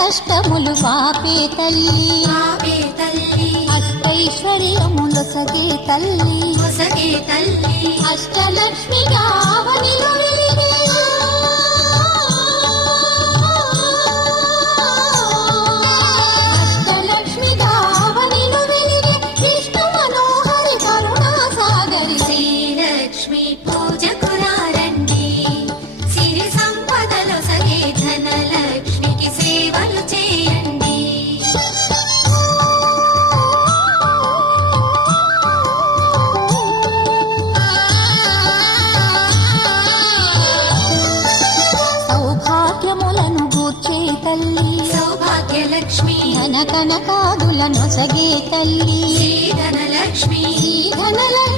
కష్టములు పాపే తల్లి అష్టైశ్వర్యములొసగే తల్లి అష్టలక్ష్మిగా అవనిలో వెలిగే అష్టలక్ష్మిగా అవనిలో వెలిగే విష్ణు మనోహరి కరుణా సాగరి శ్రీలక్ష్మి పూజకురారండి సిరి సంపదలొసగే ధనలక్ష్మికి సేవలు చేయండి. సౌభాగ్యములను గూర్చే తల్లి సౌభాగ్యలక్ష్మి ధన కనకాదులను సగే తల్లి శ్రీ ధనలక్ష్మి ధనలక్ష్మి